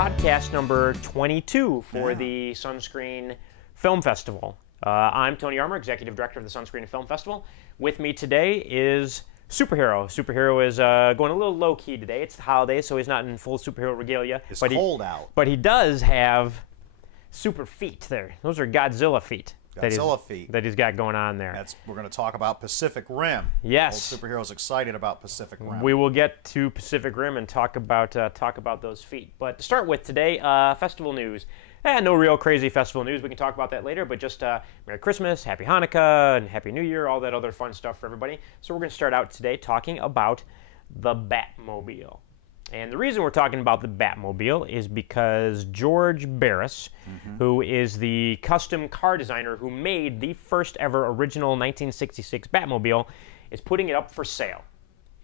podcast number 22 for the Sunscreen Film Festival. I'm Tony Armour, Executive Director of the Sunscreen Film Festival. With me today is Superhero. Superhero is going a little low-key today. It's the holiday, so he's not in full superhero regalia. It's cold out. But he does have super feet there. Those are Godzilla feet. That he's got going on there. We're going to talk about Pacific Rim. Yes. Old Superhero's excited about Pacific Rim. We will get to Pacific Rim and talk about those feet. But to start with today, festival news. No real crazy festival news. We can talk about that later, but just Merry Christmas, Happy Hanukkah, and Happy New Year, all that other fun stuff for everybody. So we're going to start out today talking about the Batmobile. And the reason we're talking about the Batmobile is because George Barris, who is the custom car designer who made the first ever original 1966 Batmobile, is putting it up for sale.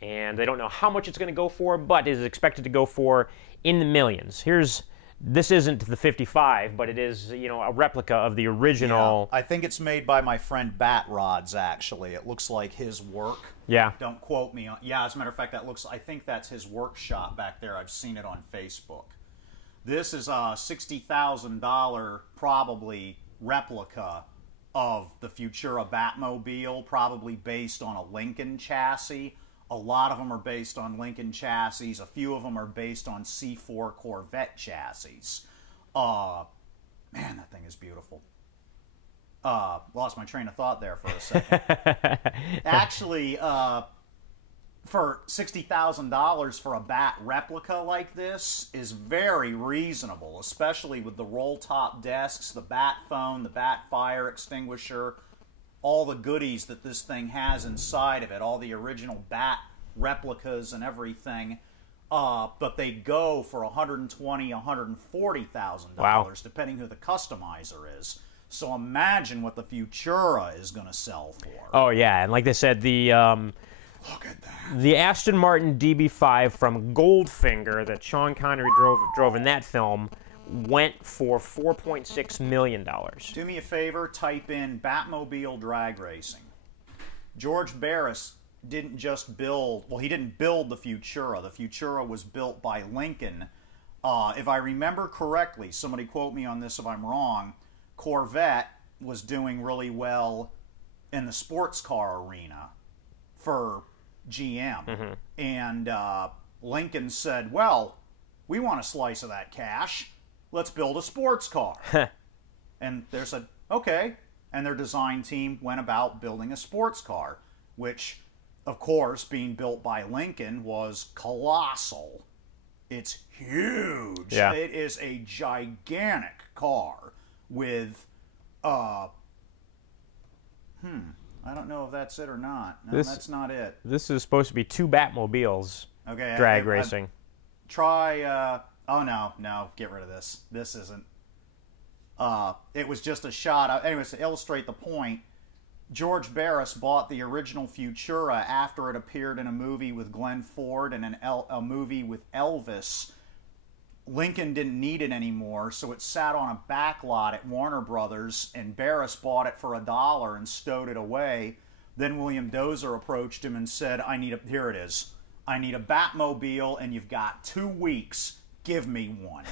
And they don't know how much it's going to go for, but it is expected to go for in the millions. This isn't the 55, but it is, a replica of the original. Yeah, I think it's made by my friend Bat Rods, actually. It looks like his work. Yeah. Don't quote me on. Yeah, as a matter of fact, I think that's his workshop back there. I've seen it on Facebook. This is a $60,000 probably replica of the Futura Batmobile, probably based on a Lincoln chassis. A lot of them are based on Lincoln chassis. A few of them are based on C4 Corvette chassis. Man, that thing is beautiful. Lost my train of thought there for a second. Actually, for $60,000 for a Bat replica like this is very reasonable, especially with the roll-top desks, the Bat phone, the Bat fire extinguisher, all the goodies that this thing has inside of it, all the original Bat replicas and everything, but they go for $120,000, $140,000, wow, depending who the customizer is. So imagine what the Futura is going to sell for. Oh yeah, and like they said, look at that. The Aston Martin DB5 from Goldfinger that Sean Connery drove in that film went for $4.6 million. Do me a favor, type in Batmobile drag racing. George Barris didn't just build, well, he didn't build the Futura. The Futura was built by Lincoln. If I remember correctly, somebody quote me on this if I'm wrong, Corvette was doing really well in the sports car arena for GM. And Lincoln said, well, we want a slice of that cash. Let's build a sports car. And they said, okay. And their design team went about building a sports car, which, of course, being built by Lincoln was colossal. It's huge. Yeah. It is a gigantic car with, I don't know if that's it or not. No, that's not it. This is supposed to be two Batmobiles drag racing. Try, oh no, get rid of this. This isn't. It was just a shot. Anyways, to illustrate the point, George Barris bought the original Futura after it appeared in a movie with Glenn Ford and a movie with Elvis. Lincoln didn't need it anymore, so it sat on a back lot at Warner Brothers, and Barris bought it for $1 and stowed it away. Then William Dozier approached him and said, here it is. I need a Batmobile, and you've got 2 weeks. Give me one.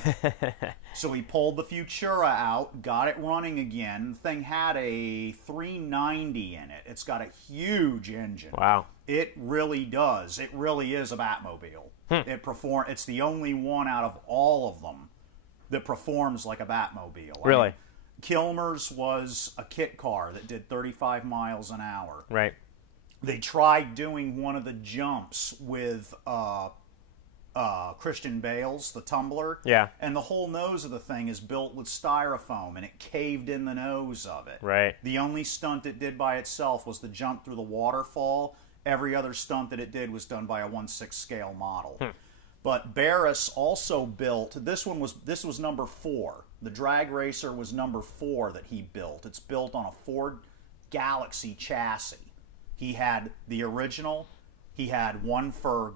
So he pulled the Futura out, got it running again. The thing had a 390 in it. It's got a huge engine. Wow. It really does. It really is a Batmobile. It's the only one out of all of them that performs like a Batmobile. Really? Kilmer's was a kit car that did 35 miles an hour. Right. They tried doing one of the jumps with Christian Bale's, the tumbler. Yeah. And the whole nose of the thing is built with styrofoam, and it caved in the nose of it. Right. The only stunt it did by itself was the jump through the waterfall. Every other stunt that it did was done by a 1/6 scale model. But Barris also built, this was number 4. The drag racer was number 4 that he built. It's built on a Ford Galaxy chassis. He had the original. He had one for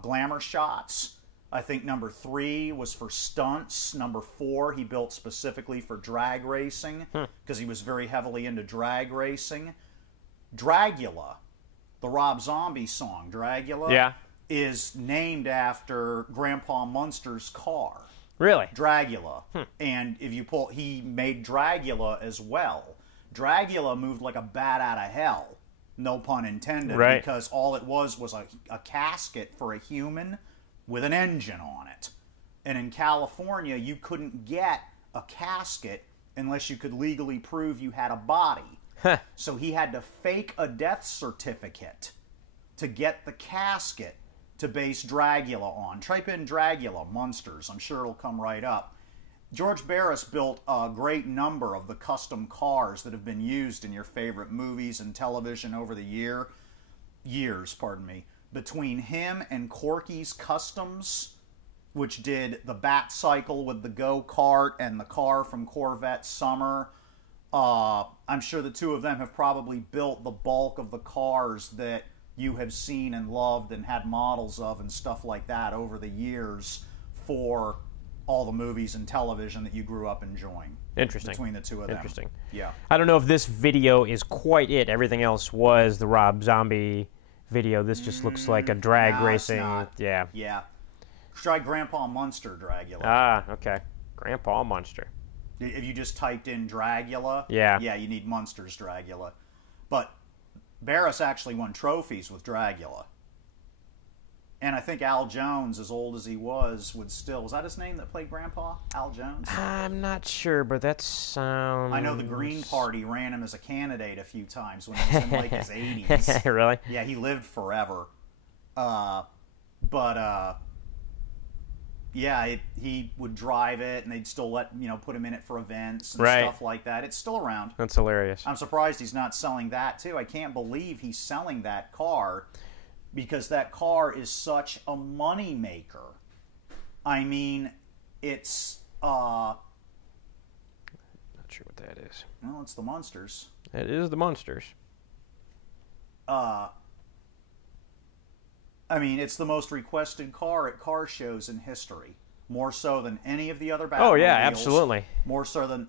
glamour shots. I think number 3 was for stunts. Number 4 he built specifically for drag racing because he was very heavily into drag racing. Dragula, the Rob Zombie song, Dragula, is named after Grandpa Munster's car. Really? Dragula. And if you pull, he made Dragula as well. Dragula moved like a bat out of hell, no pun intended, right. because all it was a casket for a human with an engine on it. And in California, you couldn't get a casket unless you could legally prove you had a body. So he had to fake a death certificate to get the casket to base Dragula on. Type in Dragula, Monsters. I'm sure it'll come right up. George Barris built a great number of the custom cars that have been used in your favorite movies and television over the years. Between him and Corky's Customs, which did the Bat Cycle with the go-kart and the car from Corvette Summer, I'm sure the two of them have probably built the bulk of the cars that you have seen and loved and had models of and stuff like that over the years for all the movies and television that you grew up enjoying. Interesting. Between the two of them. Interesting. Yeah. I don't know if this video is quite it. Everything else was the Rob Zombie video. This just looks like a drag racing. It's not. Yeah. Yeah. Try Grandpa Munster Dragula. Ah, okay. Grandpa Monster. If you just typed in Dragula, yeah, you need Munster's Dragula. But Barris actually won trophies with Dragula. And I think Al Jones, as old as he was that his name that played Grandpa? Al Jones? I'm not sure, but that sounds... I know the Green Party ran him as a candidate a few times when he was in like his 80s. Really? Yeah, he lived forever. Yeah, he would drive it, and they'd still put him in it for events and stuff like that. It's still around. That's hilarious. I'm surprised he's not selling that, too. I can't believe he's selling that car, because that car is such a money maker. I mean, it's... Not sure what that is. Well, it's the Munsters. It is the Munsters. I mean, it's the most requested car at car shows in history. More so than any of the other Batmobiles. Oh, yeah, absolutely. More so than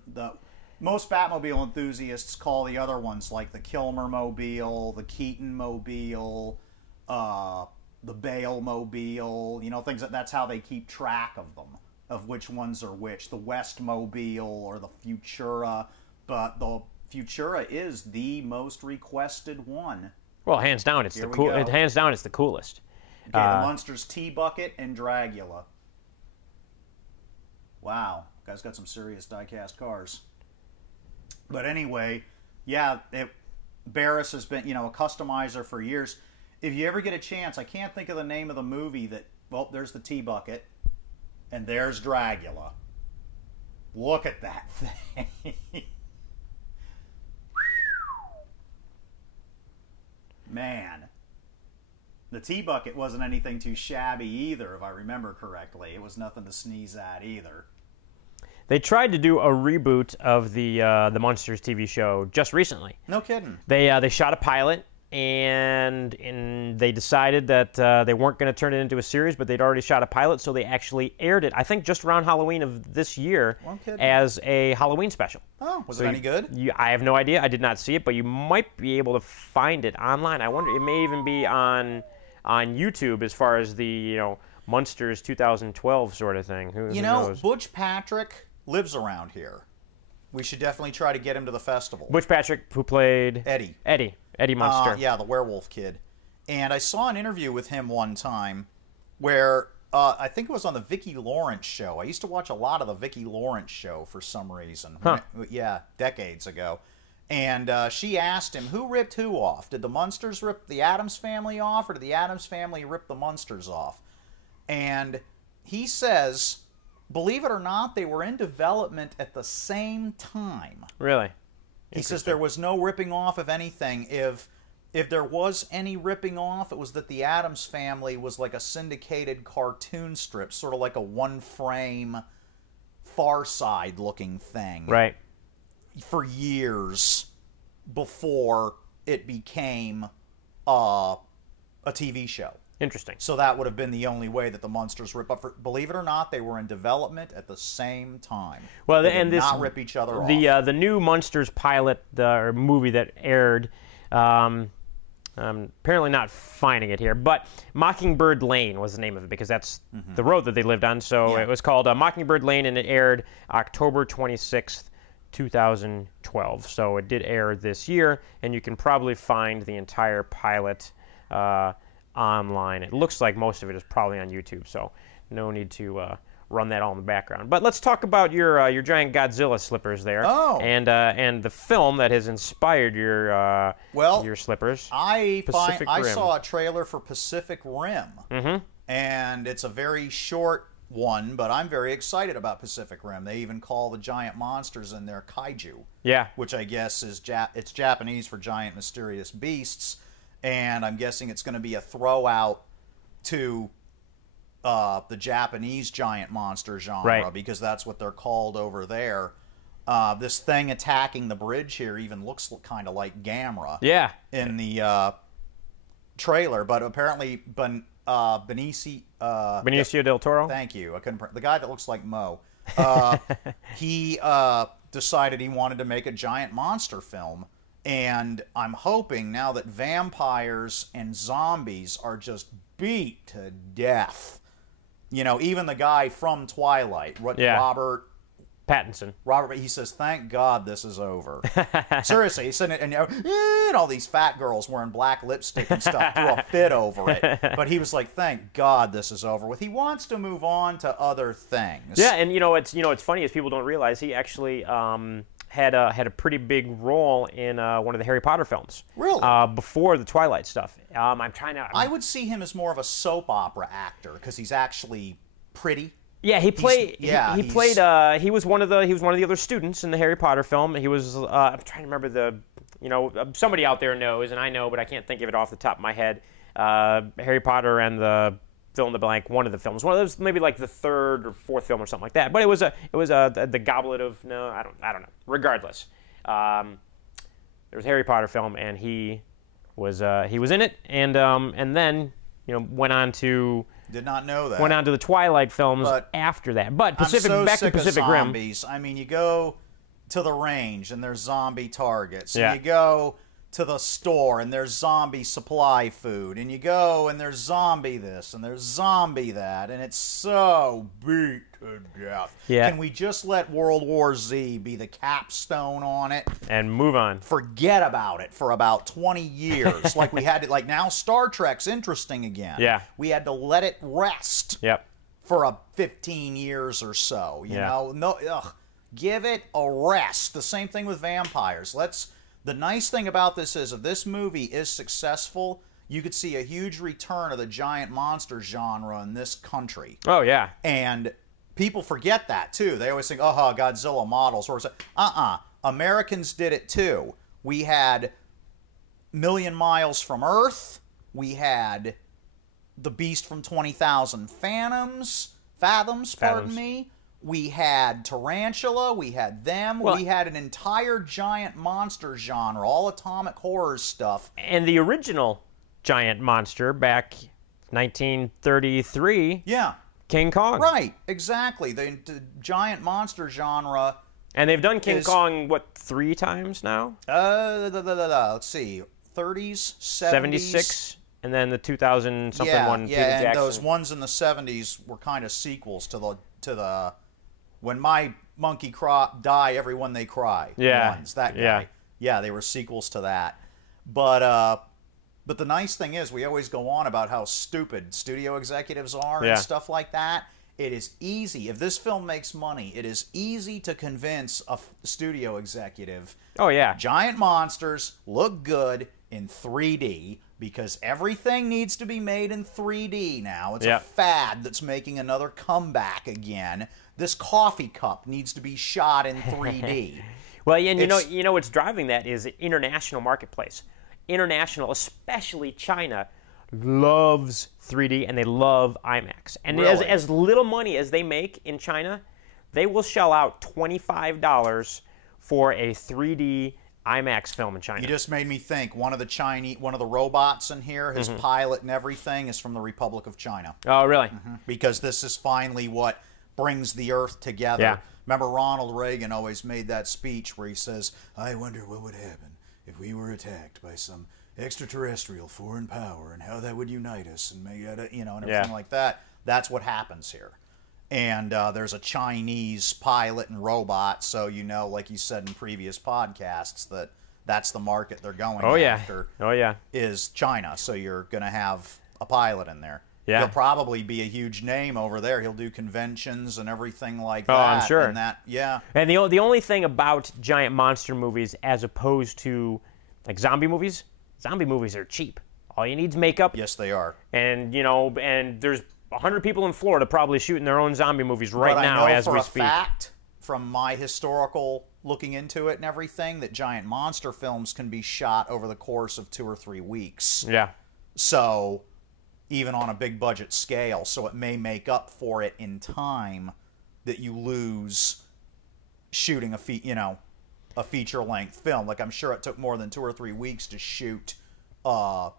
most Batmobile enthusiasts call the other ones like the Kilmer Mobile, the Keaton Mobile, the Bale Mobile, things that's how they keep track of them, of which ones are which. The West Mobile or the Futura, but the Futura is the most requested one. Well, hands down, it's the cool. Hands down, it's the coolest. Okay, the Munsters T-Bucket and Dragula. Wow, guy's got some serious die-cast cars. But anyway, yeah, Barris has been, a customizer for years. If you ever get a chance, I can't think of the name of the movie that. Well, there's the T-Bucket, and there's Dragula. Look at that thing. Man, the T-Bucket wasn't anything too shabby either, if I remember correctly. It was nothing to sneeze at either. They tried to do a reboot of the Munsters TV show just recently. No kidding. They shot a pilot, and they decided that they weren't going to turn it into a series, but they'd already shot a pilot, so they actually aired it, I think, just around Halloween of this year as a Halloween special. Oh, was it any good? I have no idea. I did not see it, but you might be able to find it online. I wonder, it may even be on YouTube as far as the Munsters 2012 sort of thing. Who knows? Butch Patrick lives around here. We should definitely try to get him to the festival. Butch Patrick, who played Eddie Munster. Yeah, the werewolf kid. And I saw an interview with him one time where I think it was on the Vicki Lawrence show. I used to watch a lot of the Vicki Lawrence show for some reason. Huh. Yeah, decades ago. And she asked him, who ripped who off? Did the Munsters rip the Addams Family off, or did the Addams Family rip the Munsters off? And he says, believe it or not, they were in development at the same time. Really? He says there was no ripping off of anything. If there was any ripping off, it was that the Addams Family was like a syndicated cartoon strip, sort of like a one-frame Far Side-looking thing. Right. For years before it became a TV show. Interesting. So that would have been the only way that the Munsters rip up. Believe it or not, they were in development at the same time. Well, they and did this not rip each other off. The new Munsters pilot or movie that aired Apparently not finding it here, but Mockingbird Lane was the name of it because that's the road that they lived on. So it was called Mockingbird Lane, and it aired October 26th, 2012. So it did air this year, and you can probably find the entire pilot online. It looks like most of it is probably on YouTube, so no need to run that all in the background. But let's talk about your giant Godzilla slippers there. Oh. And the film that has inspired your slippers. I Rim. saw a trailer for Pacific Rim, and it's a very short one, but I'm very excited about Pacific Rim. They even call the giant monsters in there kaiju. Yeah. Which I guess is it's Japanese for giant mysterious beasts, and I'm guessing it's going to be a throw out to the Japanese giant monster genre, because that's what they're called over there. This thing attacking the bridge here even looks kind of like Gamera. Yeah. In the trailer, but apparently Benicio del Toro. Thank you. I couldn't. The guy that looks like Mo. He decided he wanted to make a giant monster film, and I'm hoping now that vampires and zombies are just beat to death. You know, even the guy from Twilight, Robert Pattinson. He says, "Thank God this is over." Seriously, he's sitting and all these fat girls wearing black lipstick and stuff threw a fit over it. But he was like, "Thank God this is over with." He wants to move on to other things. Yeah, and it's funny is people don't realize he actually had a pretty big role in one of the Harry Potter films. Really? Before the Twilight stuff. I would see him as more of a soap opera actor because he's actually pretty. Yeah, he played. He was one of the other students in the Harry Potter film. He was. I'm trying to remember somebody out there knows, and I know, but I can't think of it off the top of my head. Harry Potter and the fill in the blank. One of the films. One of those, maybe like the third or fourth film or something like that. But it was the Goblet of I don't know. Regardless, there was a Harry Potter film, and he was in it, and then went on to. Did not know that. Went on to the Twilight films after that. But back to Pacific Rim. I mean, you go to the range and there's zombie targets. Yeah. And you go to the store and there's zombie supply food. And you go and there's zombie this and there's zombie that. And it's so beat to death. Yeah. Can we just let World War Z be the capstone on it? And move on. Forget about it for about 20 years. Like we had to, like now Star Trek's interesting again. Yeah. We had to let it rest. Yep. For 15 years or so, you know. No, give it a rest. The same thing with vampires. The nice thing about this is, if this movie is successful, you could see a huge return of the giant monster genre in this country. Oh yeah. And people forget that too. They always think, "Oh, Godzilla models," or Americans did it too. We had Million Miles from Earth. We had The Beast from 20,000 Fathoms, pardon me. We had Tarantula. We had them. We had an entire giant monster genre, all atomic horror stuff. And the original giant monster back 1933. Yeah. King Kong. Right, exactly. The giant monster genre. And they've done King Kong, 3 times now? Let's see. 30s, 70s. 76. And then the 2000-something one, Peter Jackson. And those ones in the 70s were kind of sequels to the When My Monkey Die, Everyone They Cry. Yeah. Ones, that guy. Yeah. Yeah, they were sequels to that. But the nice thing is, we always go on about how stupid studio executives are and stuff like that. It is easy. If this film makes money, it is easy to convince a studio executive. Oh, yeah. Giant monsters look good in 3D. Because everything needs to be made in 3D now. It's a fad that's making another comeback again. This coffee cup needs to be shot in 3D. Well, yeah, and you know what's driving that is international marketplace. International, especially China, loves 3D and they love IMAX. And Really? as little money as they make in China, they will shell out $25 for a 3D IMAX film in China. You just made me think. One of the robots in here, his pilot and everything, is from the Republic of China. Oh, really? Because this is finally what brings the Earth together. Yeah. Remember, Ronald Reagan always made that speech where he says, "I wonder what would happen if we were attacked by some extraterrestrial foreign power and how that would unite us and make it, and everything like that. That's what happens here. And there's a Chinese pilot and robot, so like you said in previous podcasts, that's the market they're going after. Oh, yeah. Is China, so you're going to have a pilot in there. Yeah. He'll probably be a huge name over there. He'll do conventions and everything like that. Oh, I'm sure. And And the only thing about giant monster movies as opposed to, like, zombie movies are cheap. All you need is makeup. Yes, they are. And, and there's 100 people in Florida probably shooting their own zombie movies right now as we speak. But I know for a fact, from my historical looking into it and everything, that giant monster films can be shot over the course of 2 or 3 weeks. Yeah. So, even on a big budget scale, so it may make up for it in time that you lose shooting a feature length film. Like, I'm sure it took more than 2 or 3 weeks to shoot World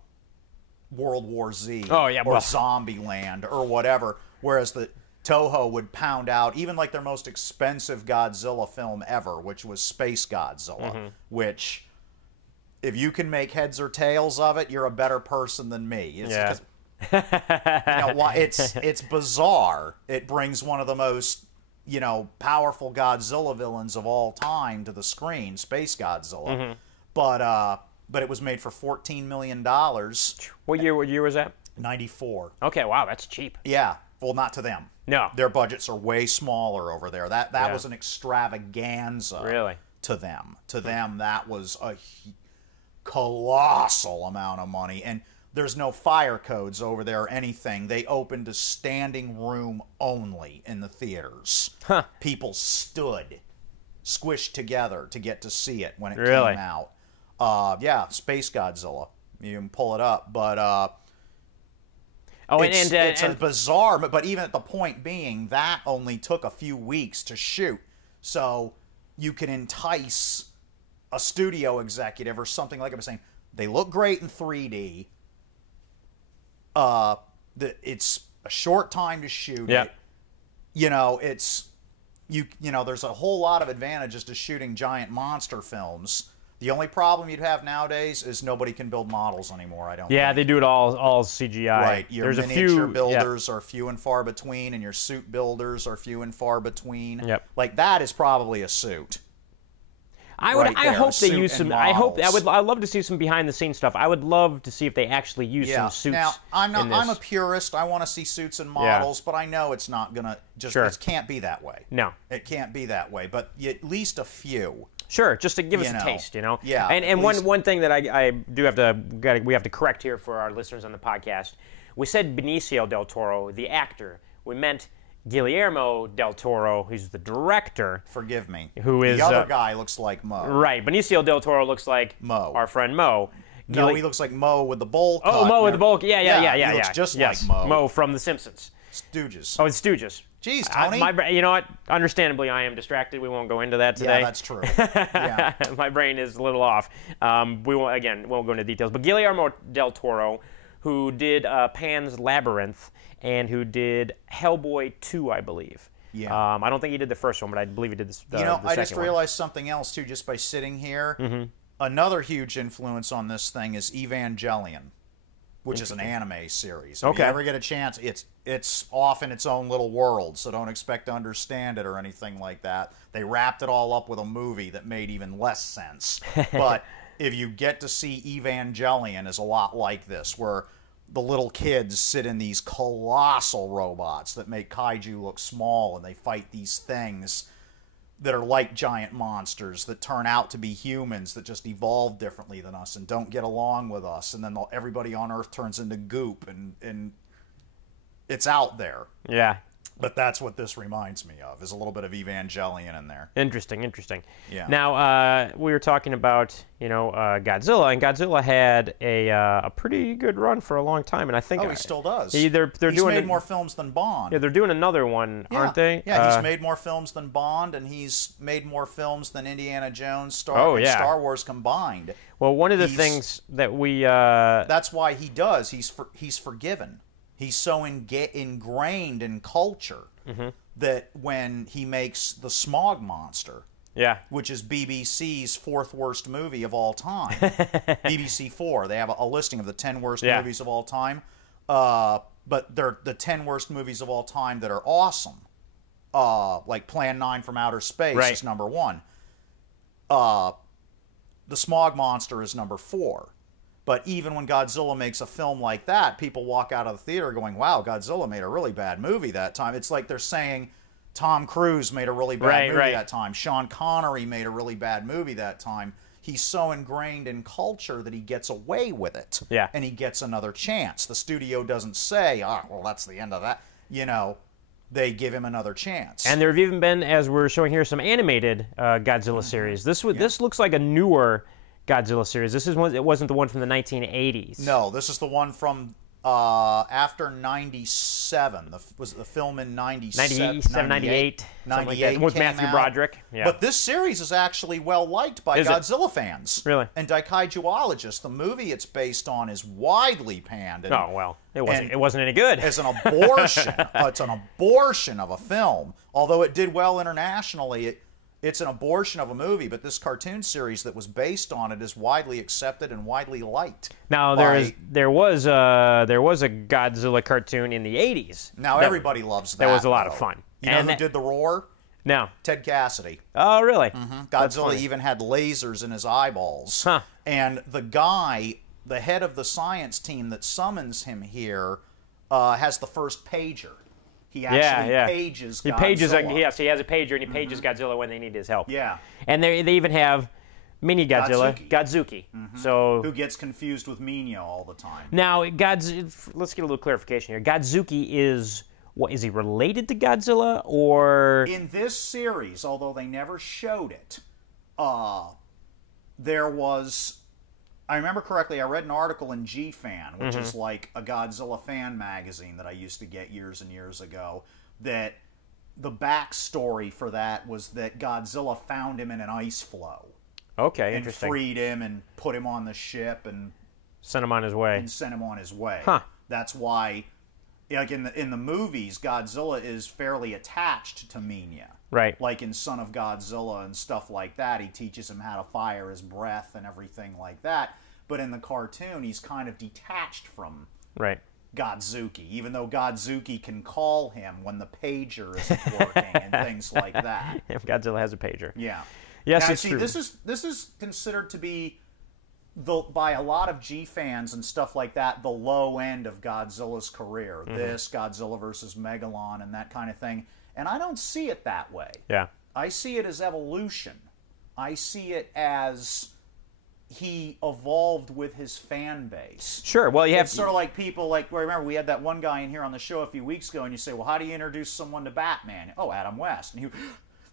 War Z or Zombieland or whatever, whereas the Toho would pound out even like their most expensive Godzilla film ever, which was Space Godzilla, which, if you can make heads or tails of it, you're a better person than me. It's bizarre. It brings one of the most powerful Godzilla villains of all time to the screen, Space Godzilla. But it was made for $14 million. What year was that? 94. Okay, wow, that's cheap. Yeah. Well, not to them. No. Their budgets are way smaller over there. That was an extravaganza. Really? To them. To them, that was a colossal amount of money. And there's no fire codes over there or anything. They opened to standing room only in the theaters. Huh. People stood, squished together to get to see it when it Really? came out. Space Godzilla. You can pull it up, but it's a bizarre. But even at the point being, that only took a few weeks to shoot, so you can entice a studio executive or something like I was saying. They look great in 3D. It's a short time to shoot it. There's a whole lot of advantages to shooting giant monster films. The only problem you'd have nowadays is nobody can build models anymore, I don't think. They do it all CGI. Right. Your There's miniature builders are few and far between, and your suit builders are few and far between. Yep. Like, that is probably a suit. I hope they use some. I'd love to see some behind the scenes stuff. I would love to see if they actually use some suits. Now, I'm a purist. I want to see suits and models, but I know it's not gonna it can't be that way. No, it can't be that way. But at least a few. Sure, just to give us a taste, Yeah. And one thing that I do have to correct here for our listeners on the podcast. We said Benicio del Toro, the actor. We meant Guillermo del Toro, who's the director. Forgive me. Who is the other guy looks like Mo. Right. Benicio del Toro looks like Mo. Our friend Mo. No, he looks like Mo with the bowl cut. Oh, Mo with the bowl. Yeah. He looks just like Mo. Mo from The Simpsons. Stooges. Oh, it's Stooges. Jeez, Tony. You know what? Understandably, I am distracted. We won't go into that today. Yeah, that's true. Yeah. My brain is a little off. We won't go into details. But Guillermo del Toro, who did Pan's Labyrinth and who did Hellboy 2, I believe. Yeah. I don't think he did the first one, but I believe he did the second one. I just realized something else, too, just by sitting here. Mm-hmm. Another huge influence on this thing is Evangelion, which is an anime series. If you ever get a chance, it's off in its own little world, so don't expect to understand it or anything like that. They wrapped it all up with a movie that made even less sense. But if you get to see Evangelion, is a lot like this, where the little kids sit in these colossal robots that make kaiju look small, and they fight these things that are like giant monsters that turn out to be humans that just evolve differently than us and don't get along with us, and then everybody on Earth turns into goop, and it's out there. Yeah. But that's what this reminds me of, is a little bit of Evangelion in there. Interesting. Yeah. Now, we were talking about, Godzilla, and Godzilla had a pretty good run for a long time, and I think... Oh, he still does. He's made more films than Bond. Yeah, they're doing another one, aren't they? Yeah, he's made more films than Bond, and he's made more films than Indiana Jones, Star Wars combined. Well, one of the things that we... That's why he does. He's forgiven. He's so ingrained in culture that when he makes the Smog Monster, Yeah. which is BBC's fourth worst movie of all time. BBC 4. They have a listing of the 10 worst movies of all time. But they're the 10 worst movies of all time that are awesome. Like Plan 9 from Outer Space is number 1. The Smog Monster is number 4. But even when Godzilla makes a film like that, people walk out of the theater going, wow, Godzilla made a really bad movie that time. It's like they're saying Tom Cruise made a really bad movie that time. Sean Connery made a really bad movie that time. He's so ingrained in culture that he gets away with it. Yeah. And he gets another chance. The studio doesn't say, well, that's the end of that. You know, they give him another chance. And there have even been, as we're showing here, some animated Godzilla series. This looks like a newer Godzilla series. It wasn't the one from the 1980s. No, this is the one from after 97. Was the film in 97? 98, 98 with came Matthew out. Broderick. Yeah. But this series is actually well liked by Godzilla fans. Really? And Daikaijuologists. The movie it's based on is widely panned. And, oh well, it wasn't any good. As an abortion. It's an abortion of a film. Although it did well internationally, it's an abortion of a movie, but this cartoon series that was based on it is widely accepted and widely liked. Now there was a Godzilla cartoon in the 80s. Now everybody loves that. That was a lot of fun. You know who did the roar? No. Ted Cassidy. Oh, really? Godzilla even had lasers in his eyeballs. Huh. And the guy, the head of the science team that summons him here, has the first pager. He actually pages Godzilla. He has a pager, and he pages Godzilla when they need his help. Yeah. And they even have mini Godzilla, Godzuki. So who gets confused with Minya all the time. Now, let's get a little clarification here. Godzuki is he related to Godzilla, or in this series, although they never showed it, there was, I remember correctly, I read an article in G-Fan, which is like a Godzilla fan magazine that I used to get years and years ago, that the backstory for that was that Godzilla found him in an ice flow. Okay, and interesting. Freed him and put him on the ship and sent him on his way. Huh. That's why, like in the movies, Godzilla is fairly attached to Minya. Right. Like in Son of Godzilla and stuff like that, he teaches him how to fire his breath and everything like that. But in the cartoon, he's kind of detached from Godzuki, even though Godzuki can call him when the pager isn't working and things like that. If Godzilla has a pager. Yeah. Yes, now, it's true. This is considered to be, by a lot of G fans and stuff like that, the low end of Godzilla's career. This, Godzilla versus Megalon, and that kind of thing. And I don't see it that way. Yeah. I see it as evolution. I see it as he evolved with his fan base. Sure. Well, it's sort of like people, like, remember we had that one guy in here on the show a few weeks ago, and you say, well, how do you introduce someone to Batman? Oh, Adam West. And he,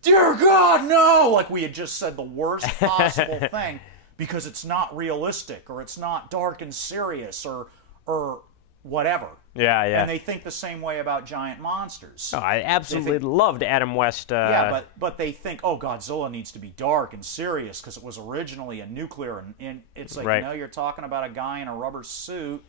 dear God, no! Like we had just said the worst possible thing because it's not realistic, or it's not dark and serious, or whatever. Yeah. And they think the same way about giant monsters. Oh, I absolutely loved Adam West. Yeah, but they think, oh, Godzilla needs to be dark and serious because it was originally a nuclear, and it's like, no, you're talking about a guy in a rubber suit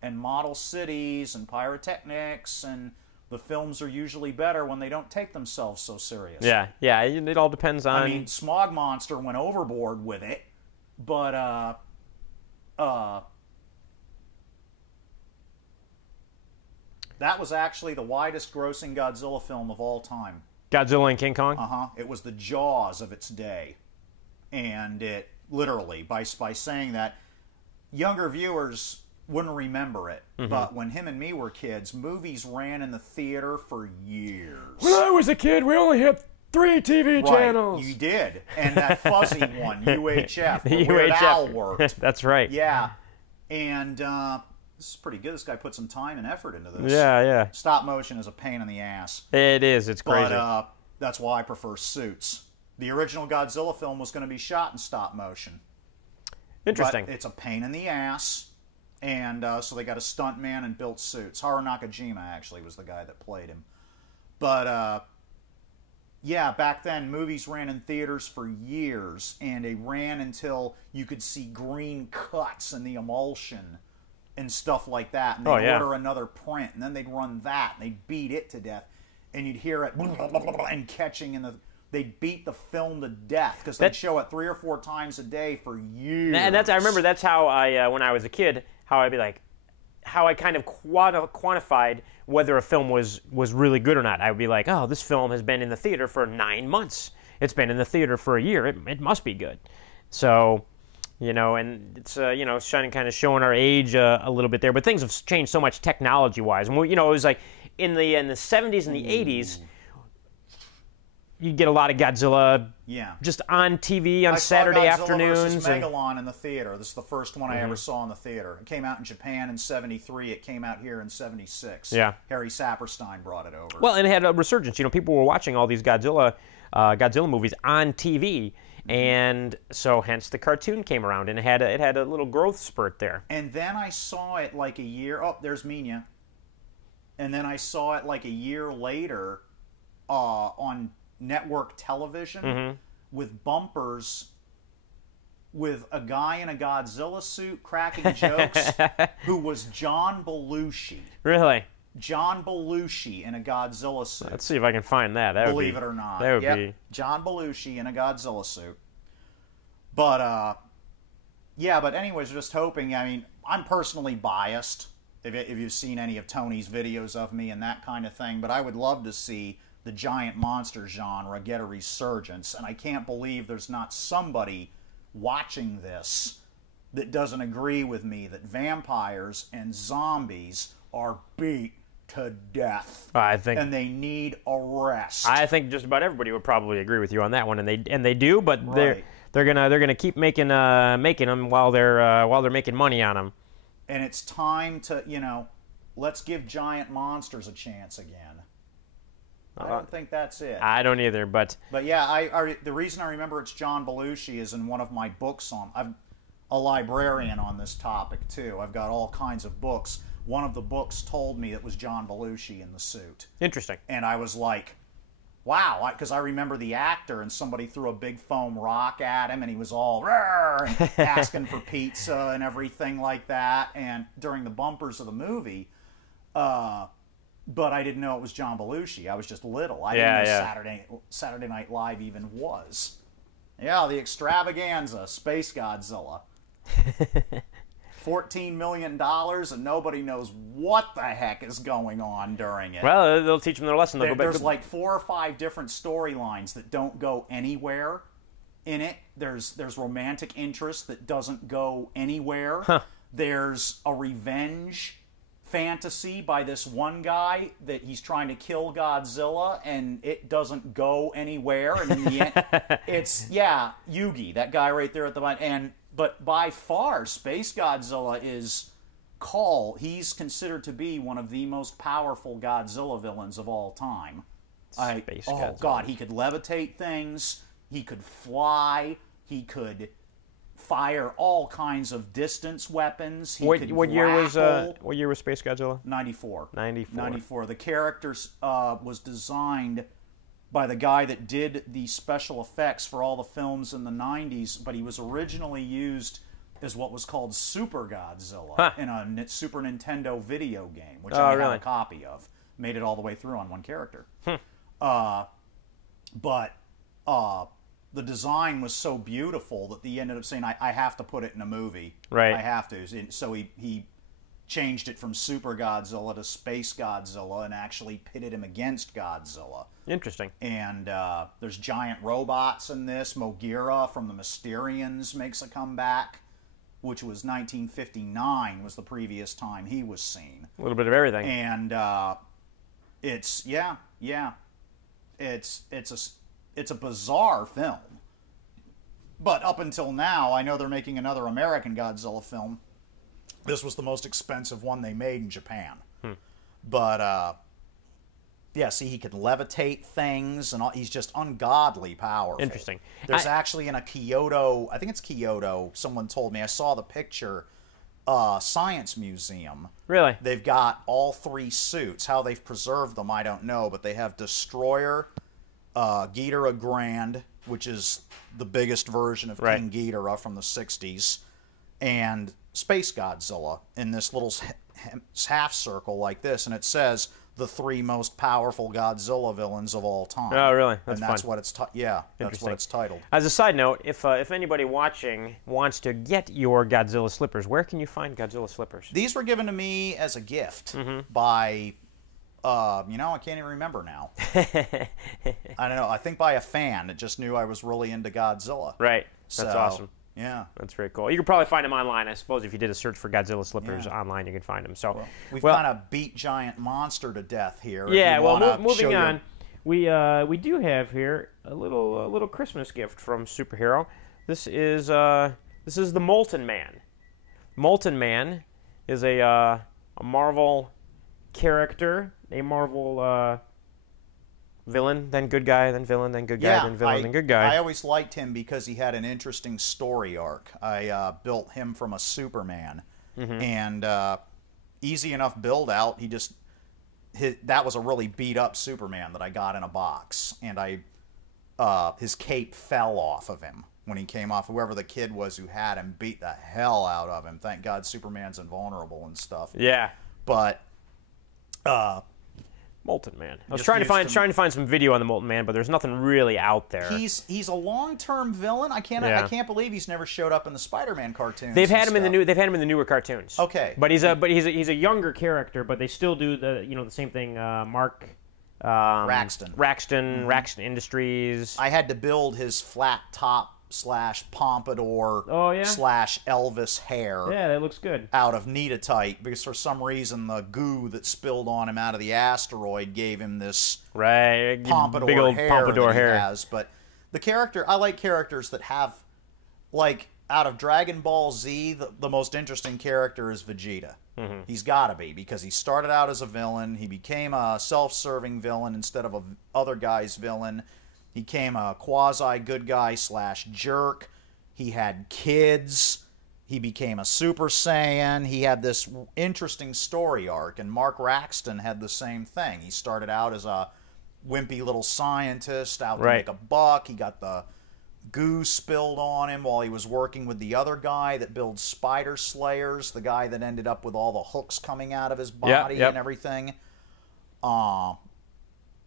and model cities and pyrotechnics, and the films are usually better when they don't take themselves so seriously. Yeah, it all depends on... I mean, Smog Monster went overboard with it, but, that was actually the widest-grossing Godzilla film of all time. Godzilla and King Kong? It was the Jaws of its day. And it, literally, by saying that, younger viewers wouldn't remember it. But when him and me were kids, movies ran in the theater for years. When I was a kid, we only had 3 TV channels. You did. And that fuzzy one, UHF, the Weird Al worked. That's right. Yeah. And this is pretty good. This guy put some time and effort into this. Yeah. Stop motion is a pain in the ass. It is. It's crazy. But that's why I prefer suits. The original Godzilla film was going to be shot in stop motion. Interesting. But it's a pain in the ass. And so they got a stuntman and built suits. Haru Nakajima, actually, was the guy that played him. But, yeah, back then, movies ran in theaters for years. And they ran until you could see green cuts in the emulsion and stuff like that, and they'd order another print, and then they'd run that, and they'd beat it to death, and you'd hear it and catching in they'd beat the film to death because they'd show it 3 or 4 times a day for years. And I remember that's how I, when I was a kid, how I'd be like, how I kind of quantified whether a film was really good or not. I would be like, oh, this film has been in the theater for 9 months. It's been in the theater for a year. It must be good. So, you know, and it's you know, kind of showing our age a little bit there. But things have changed so much technology-wise. And you know, it was like in the 70s and the 80s. You get a lot of Godzilla just on TV on Saturday afternoons. I saw Godzilla vs. Megalon in the theater. This is the first one I ever saw in the theater. It came out in Japan in '73. It came out here in '76. Yeah. Harry Saperstein brought it over. Well, and it had a resurgence. You know, people were watching all these Godzilla movies on TV, and so hence the cartoon came around, and it had a little growth spurt there. And then I saw it like a year. Oh, there's Minya. And then I saw it like a year later on network television with bumpers with a guy in a Godzilla suit cracking jokes who was John Belushi. Really? John Belushi in a Godzilla suit. Let's see if I can find that. Believe it or not. That would be John Belushi in a Godzilla suit. But yeah, but anyways, just hoping. I mean, I'm personally biased if you've seen any of Tony's videos of me and that kind of thing, but I would love to see the giant monster genre get a resurgence, and I can't believe there's not somebody watching this that doesn't agree with me that vampires and zombies are beat to death. And they need a rest. I think just about everybody would probably agree with you on that one, and they do, but they're gonna keep making them while they're making money on them. And it's time to, you know, let's give giant monsters a chance again. I don't think that's it. I don't either, but yeah, the reason I remember it's John Belushi is in one of my books I'm a librarian on this topic too. I've got all kinds of books. One of the books told me it was John Belushi in the suit. Interesting. And I was like, wow, because I remember the actor, and somebody threw a big foam rock at him, and he was all and asking for pizza and everything like that. And during the bumpers of the movie, but I didn't know it was John Belushi. I was just little. I didn't know Saturday Night Live even was. Yeah, the extravaganza, Space Godzilla. $14 million, and nobody knows what the heck is going on during it. Well, they'll teach them their lesson. There's like 4 or 5 different storylines that don't go anywhere in it. There's romantic interest that doesn't go anywhere. Huh. There's a revenge fantasy by this one guy that he's trying to kill Godzilla, and it doesn't go anywhere. And in the end, it's Yugi, that guy right there at the bottom. But by far, Space Godzilla he's considered to be one of the most powerful Godzilla villains of all time. Oh God, he could levitate things, he could fly, he could fire all kinds of distance weapons. What year was Space Godzilla? 94. 94. 94. The character was designed by the guy that did the special effects for all the films in the 90s, but he was originally used as what was called Super Godzilla in a Super Nintendo video game, which I have a copy of. Made it all the way through on one character. But the design was so beautiful that they ended up saying, I have to put it in a movie. Right. I have to. So he changed it from Super Godzilla to Space Godzilla and actually pitted him against Godzilla. Interesting. And there's giant robots in this. Mogira from the Mysterians makes a comeback, which was 1959 was the previous time he was seen. A little bit of everything. And it's a bizarre film. But up until now, I know they're making another American Godzilla film. This was the most expensive one they made in Japan. But see, he can levitate things, and he's just ungodly powerful. Interesting. There's actually in a Kyoto, I think it's Kyoto, someone told me, I saw the picture, Science Museum. Really? They've got all 3 suits. How they've preserved them, I don't know, but they have Destroyer, Ghidorah Grand, which is the biggest version of King Ghidorah from the 60s, and Space Godzilla in this little half circle like this, and it says, the 3 most powerful Godzilla villains of all time. Oh, really? That's fun. what it's that's what it's titled. As a side note, if anybody watching wants to get your Godzilla slippers, where can you find Godzilla slippers? These were given to me as a gift by, I can't even remember now. I don't know. I think by a fan that just knew I was really into Godzilla. Right. That's awesome. Yeah. That's very cool. You could probably find them online, I suppose. If you did a search for Godzilla slippers online, you can find them. So we've kind of beat Giant Monster to death here. Yeah. Well, moving on, we do have here a little Christmas gift from Superhero. This is the Molten Man. Molten Man is a Marvel character, a Marvel villain, then good guy, then villain, then good guy, then villain, then good guy. I always liked him because he had an interesting story arc. I built him from a Superman, and easy enough build out. That was a really beat up Superman that I got in a box, and his cape fell off of him when he came off. Whoever the kid was who had him beat the hell out of him. Thank God Superman's invulnerable and stuff. Yeah, but. Molten Man. I was trying to find some video on the Molten Man, but there's nothing really out there. He's a long-term villain. I can't believe he's never showed up in the Spider-Man cartoons. They've had him in the newer cartoons. Okay, but he's a younger character, but they still do the same thing. Mark Raxton Industries. I had to build his flat top / pompadour / Elvis hair. Yeah, that looks good. Out of Neatite, because for some reason the goo that spilled on him out of the asteroid gave him this pompadour big old hair pompadour that he hair. has. But the character, I like characters that have, like, out of Dragon Ball Z, the most interesting character is Vegeta. He's got to be, because he started out as a villain. He became a self-serving villain instead of a other guy's villain. He became a quasi-good guy / jerk. He had kids. He became a Super Saiyan. He had this interesting story arc, and Mark Raxton had the same thing. He started out as a wimpy little scientist out to make a buck. He got the goo spilled on him while he was working with the other guy that builds spider slayers, the guy that ended up with all the hooks coming out of his body and everything.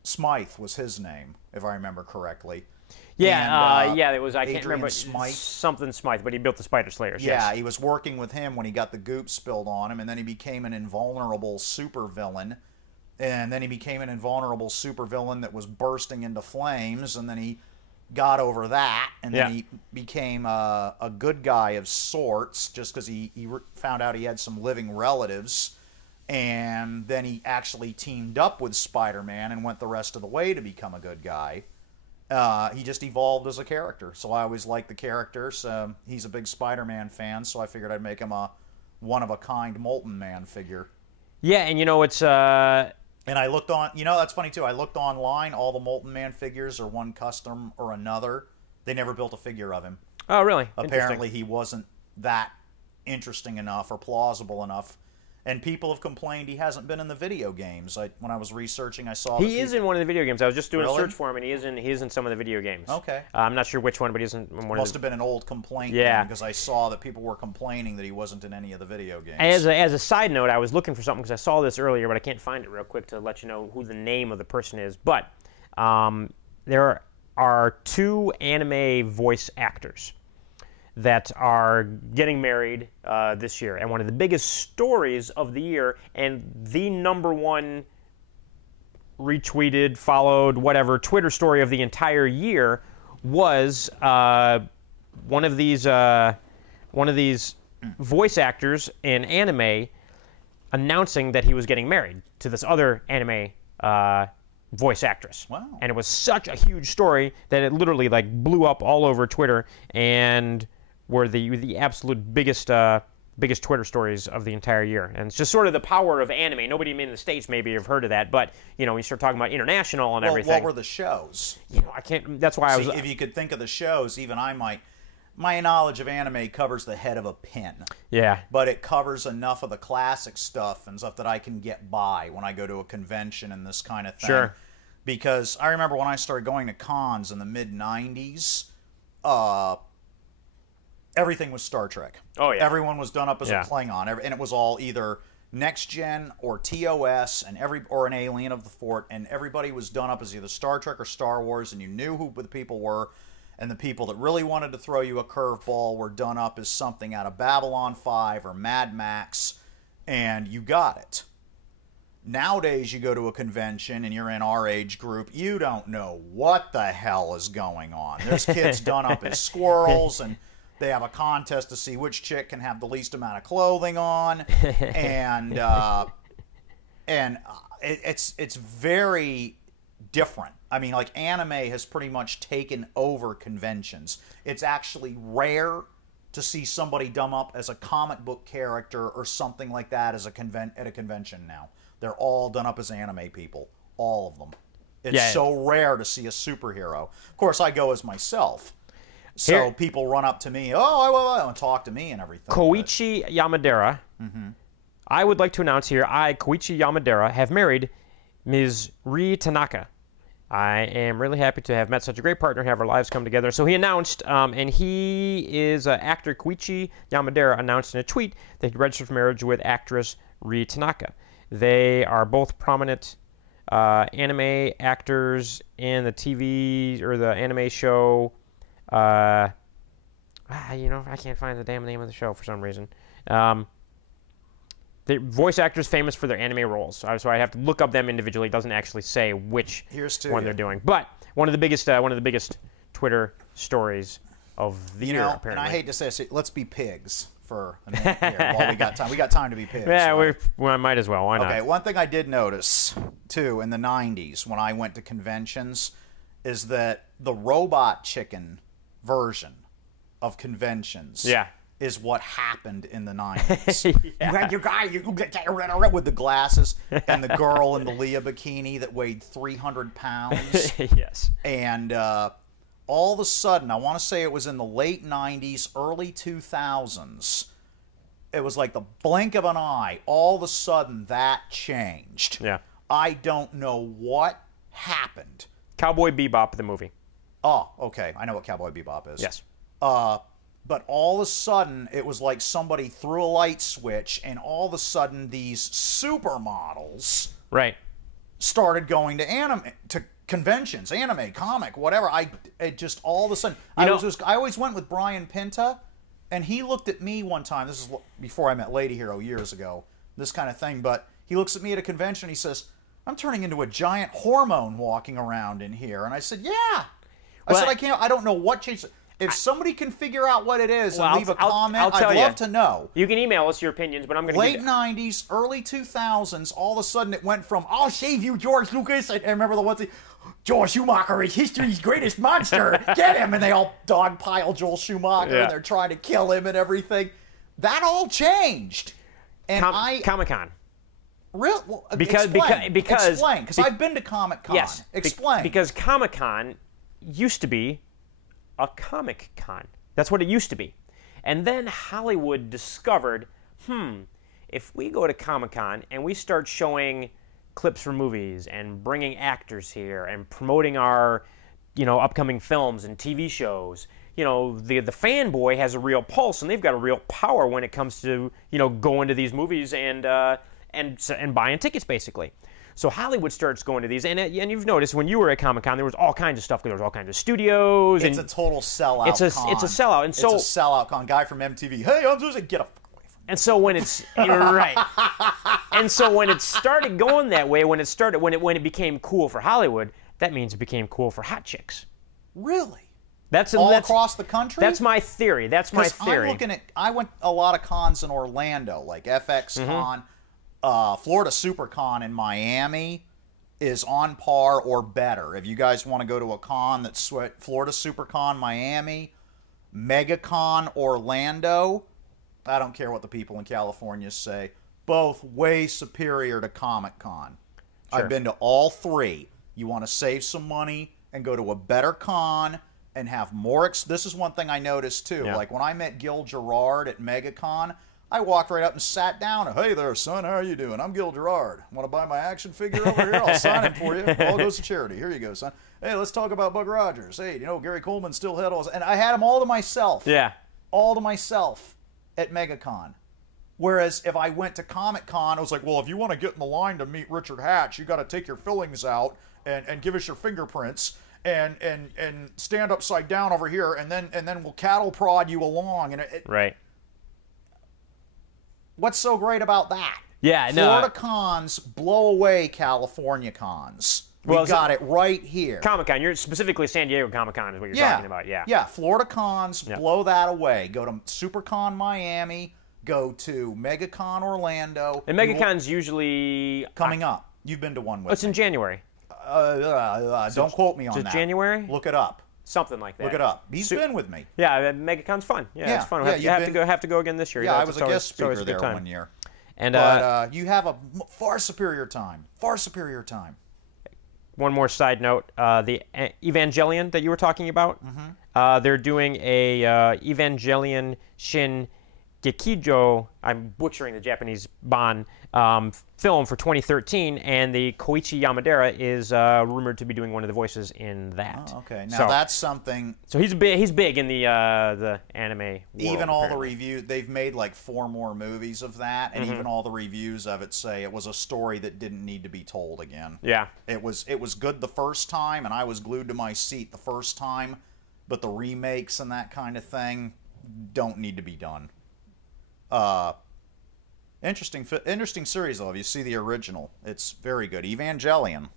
Smythe was his name, if I remember correctly. Yeah, it was. I can't remember Smythe. Something Smythe, but he built the spider slayers. Yeah, he was working with him when he got the goop spilled on him, and then he became an invulnerable supervillain. And then he became an invulnerable supervillain that was bursting into flames, and then he got over that, and then he became a good guy of sorts, just because he found out he had some living relatives. And then he actually teamed up with Spider-Man and went the rest of the way to become a good guy. He just evolved as a character. So I always liked the characters. He's a big Spider-Man fan, so I figured I'd make him a one-of-a-kind Molten Man figure. Yeah, and it's... And I looked on... that's funny, too. I looked online. All the Molten Man figures are one custom or another. They never built a figure of him. Oh, really? Apparently he wasn't that interesting enough or plausible enough. And people have complained he hasn't been in the video games. When I was researching, I saw he is in one of the video games. I was just doing Really? a search for him, and he is in some of the video games. Okay. I'm not sure which one, but he's in one. Must have been an old complaint. then, because I saw that people were complaining that he wasn't in any of the video games. As a side note, I was looking for something because I saw this earlier, but I can't find it real quick to let you know who the name of the person is. But there are 2 anime voice actors that are getting married this year. And one of the biggest stories of the year, and the #1 retweeted, followed, whatever, Twitter story of the entire year was one of these voice actors in anime announcing that he was getting married to this other anime voice actress. Wow. And it was such a huge story that it literally blew up all over Twitter and were the absolute biggest Twitter stories of the entire year. And it's just sort of the power of anime. Nobody in the States maybe have heard of that, but you start talking about international and everything. What were the shows? I can't. That's why I was. If you could think of the shows, even I might. My knowledge of anime covers the head of a pin. Yeah. But it covers enough of the classic stuff and stuff that I can get by when I go to a convention and this kind of thing. Sure. Because I remember when I started going to cons in the mid-'90s, everything was Star Trek. Oh, yeah. Everyone was done up as a Klingon, and it was all either Next Gen or TOS and or an Alien of the Fort, and everybody was done up as either Star Trek or Star Wars, and you knew who the people were, and the people that really wanted to throw you a curveball were done up as something out of Babylon 5 or Mad Max, and you got it. Nowadays, you go to a convention and you're in our age group, you don't know what the hell is going on. There's kids done up as squirrels, and they have a contest to see which chick can have the least amount of clothing on, and it's very different. I mean, like, anime has pretty much taken over conventions. It's actually rare to see somebody dumb up as a comic book character or something like that as at a convention now. They're all done up as anime people, all of them. It's so rare to see a superhero. Of course, I go as myself. So people run up to me, and talk to me and everything. Koichi Yamadera. I would like to announce here, Koichi Yamadera, have married Ms. Rie Tanaka. I am really happy to have met such a great partner and have our lives come together. So he announced, and he is actor Koichi Yamadera announced in a tweet that he registered for marriage with actress Rie Tanaka. They are both prominent anime actors in the TV or the anime show. I can't find the damn name of the show for some reason. The voice actors famous for their anime roles, so I have to look up them individually. It doesn't actually say which one they're doing, but one of the biggest Twitter stories of the year. Apparently, and I hate to say this, let's be pigs for a minute here while we got time. We got time to be pigs. Yeah, right? we might as well. Why not? Okay, one thing I did notice too in the '90s when I went to conventions is that the robot chicken version of conventions is what happened in the 90s. You had your guy with the glasses and the girl in the Leah bikini that weighed 300 pounds. Yes. And all of a sudden, I want to say it was in the late 90s, early 2000s, it was like the blink of an eye. All of a sudden, that changed. Yeah. I don't know what happened. Cowboy Bebop, the movie. Oh, okay. I know what Cowboy Bebop is. Yes. But all of a sudden, it was like somebody threw a light switch, and all of a sudden, these supermodels started going to conventions, anime, comic, whatever. It just all of a sudden, I always went with Brian Pinta, and he looked at me one time. This is before I met Lady Hero years ago. This kind of thing, but he looks at me at a convention. He says, "I'm turning into a giant hormone walking around in here," and I said, "Yeah." I said, I don't know what changed. If somebody can figure out what it is and leave a comment, I'd love to know. You can email us your opinions, but I'm going to Late 90s, early 2000s, all of a sudden it went from, "I'll save you, George Lucas," and remember the ones, "Joel Schumacher is history's greatest monster, get him," and they all dogpile Joel Schumacher, and they're trying to kill him and everything. That all changed. And Comic-Con. Real? Well, because I've been to Comic-Con. Yes. Explain. Because Comic-Con used to be a Comic Con. That's what it used to be. And then Hollywood discovered, if we go to Comic Con and we start showing clips from movies and bringing actors here and promoting our, upcoming films and TV shows, the fanboy has a real pulse and they've got a real power when it comes to, going to these movies and buying tickets, basically. So Hollywood starts going to these, and you've noticed when you were at Comic-Con, there was all kinds of stuff. There was all kinds of studios. It's a total sellout con. It's a sellout. And so, it's a sellout con. Guy from MTV, "Hey, I'm just get a fuck away from me." And so when it's right, and so when it started going that way, when it became cool for Hollywood, that means it became cool for hot chicks. Really? That's across the country. That's my theory. I went a lot of cons in Orlando, like FX Con. Florida SuperCon in Miami is on par or better. If you guys want to go to a con that's Florida SuperCon Miami, MegaCon Orlando, I don't care what the people in California say, both way superior to Comic-Con. Sure. I've been to all three. You want to save some money and go to a better con and have more... This is one thing I noticed, too. Yeah. Like, when I met Gil Gerard at MegaCon, I walked right up and sat down. "Hey there, son. How are you doing? I'm Gil Gerard. Want to buy my action figure over here? I'll sign it for you. All goes to charity. Here you go, son. Hey, let's talk about Buck Rogers. Hey, Gary Coleman still had all..." And I had them all to myself. Yeah. All to myself at MegaCon. Whereas if I went to Comic-Con, I was like, well, if you want to get in the line to meet Richard Hatch, you got to take your fillings out and give us your fingerprints and stand upside down over here, and then we'll cattle prod you along. And right. What's so great about that? Yeah, no. Florida cons blow away California cons. We got it right here. Comic-Con. You're specifically San Diego Comic-Con is what you're talking about. Yeah. Yeah, Florida cons blow that away. Go to SuperCon Miami. Go to MegaCon Orlando. And MegaCon's usually coming up. You've been to one with It's in January. Don't quote me on that. Just January? Look it up. Something like that. Look it up. He's been with me. Yeah, MegaCon's fun. Yeah, it's fun. You have to go again this year. Yeah, I was a guest speaker there one year. And but you have a far superior time. Far superior time. One more side note: the Evangelion that you were talking about. They're doing a Evangelion Shin Gekijo, I'm butchering the Japanese Ban, film for 2013, and the Koichi Yamadera is rumored to be doing one of the voices in that. Oh, okay. Now that's something. So he's big in the anime world. Even all the reviews, they've made like 4 more movies of that, and even all the reviews of it say it was a story that didn't need to be told again. Yeah. It was good the first time, and I was glued to my seat the first time, but the remakes and that kind of thing don't need to be done. Interesting series though. If you see the original, it's very good. Evangelion.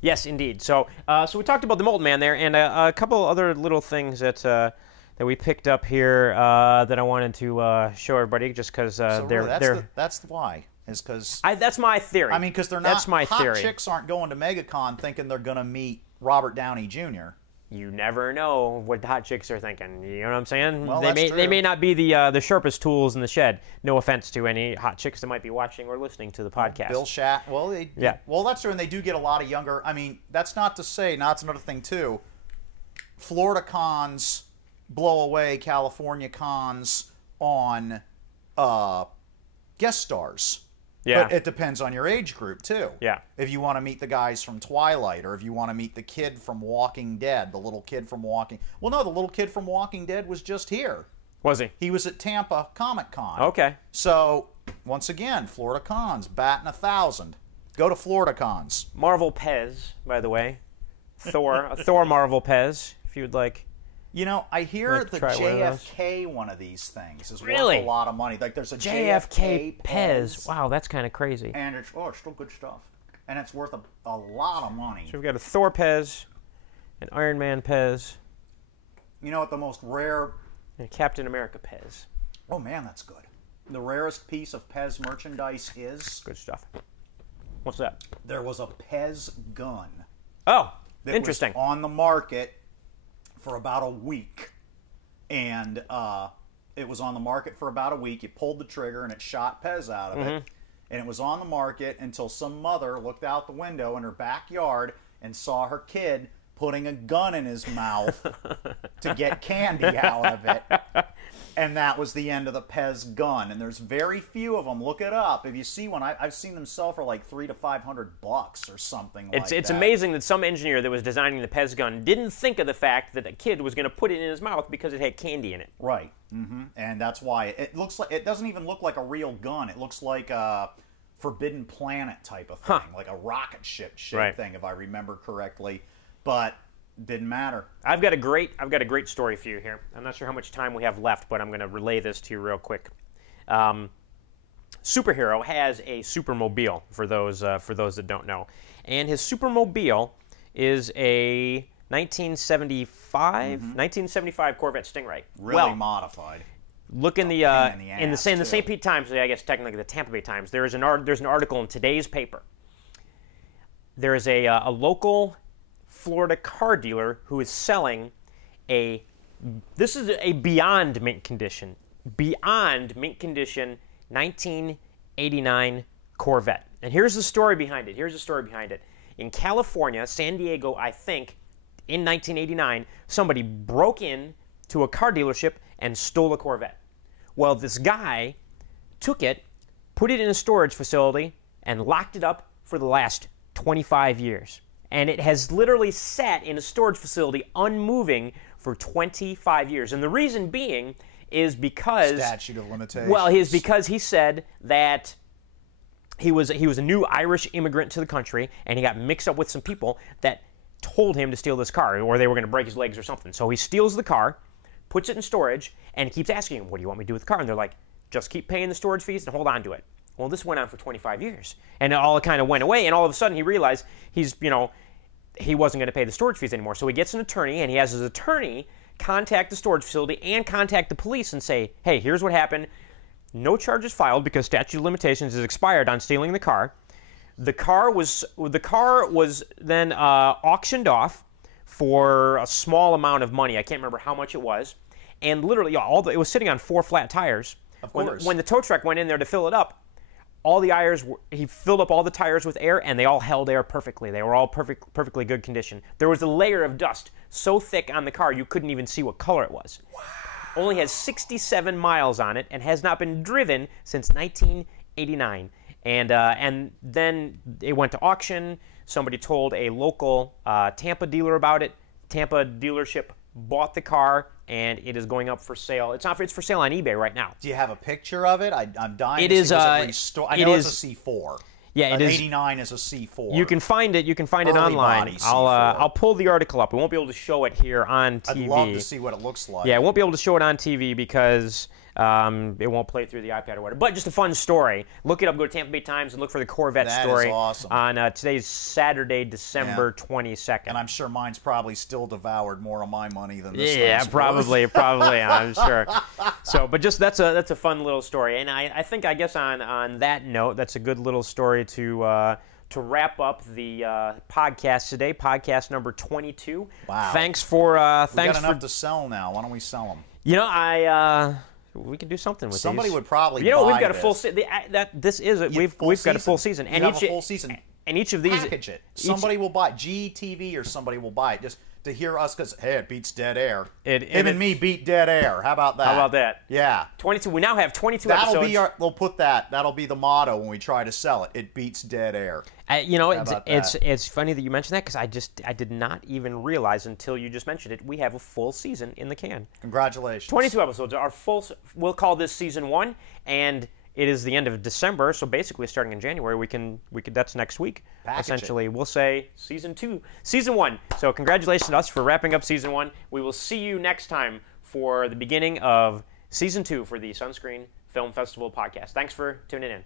Yes, indeed. So we talked about the Molten Man there, and a couple other little things that we picked up here that I wanted to show everybody, just because that's why. Is because that's my theory. I mean, because they're not. That's my hot theory. Chicks aren't going to MegaCon thinking they're going to meet Robert Downey Jr. You never know what the hot chicks are thinking. You know what I'm saying? Well, they may not be the sharpest tools in the shed. No offense to any hot chicks that might be watching or listening to the podcast. Bill Shat. Well, well, that's true, and they do get a lot of younger. I mean, that's not to say. Now, that's another thing too. Florida cons blow away California cons on guest stars. Yeah. But it depends on your age group, too. Yeah. If you want to meet the guys from Twilight, or if you want to meet the kid from Walking Dead, the little kid from Walking... Well, no, the little kid from Walking Dead was just here. Was he? He was at Tampa Comic-Con. Okay. So, once again, Florida cons, batting 1,000. Go to Florida cons. Marvel Pez, by the way. Thor Marvel Pez, if you would like... You know, I hear the JFK one of these things is worth a lot of money. Like there's a JFK Pez. Wow, that's kind of crazy. And it's still good stuff. And it's worth a lot of money. So we've got a Thor Pez, an Iron Man Pez. You know what the most rare... And a Captain America Pez. Oh man, that's good. The rarest piece of Pez merchandise is... Good stuff. What's that? There was a Pez gun. Oh, interesting. Was on the market for about a week, and it was on the market for about a week. You pulled the trigger and it shot Pez out of it, and it was on the market until some mother looked out the window in her backyard and saw her kid putting a gun in his mouth to get candy out of it, and that was the end of the Pez gun. And there's very few of them. Look it up. If you see one, I've seen them sell for like $300 to $500 or something like that. It's amazing that some engineer that was designing the Pez gun didn't think of the fact that a kid was going to put it in his mouth because it had candy in it. Right. And that's why it looks like, it doesn't even look like a real gun. It looks like a Forbidden Planet type of thing, like a rocket ship shaped thing, if I remember correctly. But didn't matter. I've got a great story for you here. I'm not sure how much time we have left, but I'm going to relay this to you real quick. Superhero has a supermobile, for those that don't know, and his supermobile is a 1975 Corvette Stingray. Really modified. Look in the St. Pete Times, I guess technically the Tampa Bay Times. There's an article in today's paper. There is a local Florida car dealer who is selling this is a beyond mint condition 1989 Corvette. And here's the story behind it. In California, San Diego, I think, in 1989, somebody broke in to a car dealership and stole a Corvette. Well, this guy took it, put it in a storage facility, and locked it up for the last 25 years. And it has literally sat in a storage facility unmoving for 25 years. And the reason being is because statute of limitations. Well, because he said that he was a new Irish immigrant to the country, and he got mixed up with some people that told him to steal this car, or they were going to break his legs or something. So he steals the car, puts it in storage, and keeps asking him, "What do you want me to do with the car?" And they're like, "Just keep paying the storage fees and hold on to it." Well, this went on for 25 years, and it all kind of went away. And all of a sudden, he realized he wasn't going to pay the storage fees anymore. So he gets an attorney, and he has his attorney contact the storage facility and contact the police and say, "Hey, here's what happened. No charges filed because statute of limitations is expired on stealing the car. The car was then auctioned off for a small amount of money. I can't remember how much it was, and literally it was sitting on 4 flat tires. Of course. When the tow truck went in there to fill it up, he filled up all the tires with air, and they all held air perfectly. They were all perfectly good condition. There was a layer of dust so thick on the car you couldn't even see what color it was. Wow. Only has 67 miles on it and has not been driven since 1989. And then it went to auction. Somebody told a local Tampa dealer about it. Tampa dealership bought the car, and it is going up for sale. It's for sale on eBay right now. Do you have a picture of it? I'm dying it to is, see. Was it restored? I know it's a C4. Yeah, it is. 89 is a C4. You can find it. You can find it Early online. body C4. I'll pull the article up. We won't be able to show it here on TV. I'd love to see what it looks like. Yeah, I won't be able to show it on TV because it won't play through the iPad or whatever. But just a fun story. Look it up. Go to Tampa Bay Times and look for the Corvette story. That is awesome. On today's Saturday, December 22nd. And I'm sure mine's probably still devoured more of my money than this. Yeah, thing's probably, worth. I'm sure. So, but just that's a fun little story, and I think I guess on that note, that's a good little story to wrap up the podcast today. Podcast number 22. Wow. Thanks for We got enough to sell now. Why don't we sell them? You know, we can do something with Somebody these. would probably. You know, buy we've got a full this. season. We've got a full season, You have a full season. and each of these Package it. Somebody will buy it. GTV or somebody will buy it just to hear us because hey, it beats dead air. Him and me beat dead air. How about that? How about that? Yeah. 22. We now have 22 That'll episodes. be they'll put that. That'll be the motto when we try to sell it. It beats dead air. You know, How about that? it's funny that you mentioned that because I did not even realize until you just mentioned it. We have a full season in the can. Congratulations. 22 episodes are full. We'll call this season 1, and it is the end of December. So basically, starting in January, we could. That's next week. Package essentially, it. we'll say season 2, season 1. So congratulations to us for wrapping up season 1. We will see you next time for the beginning of season 2 for the Sunscreen Film Festival podcast. Thanks for tuning in.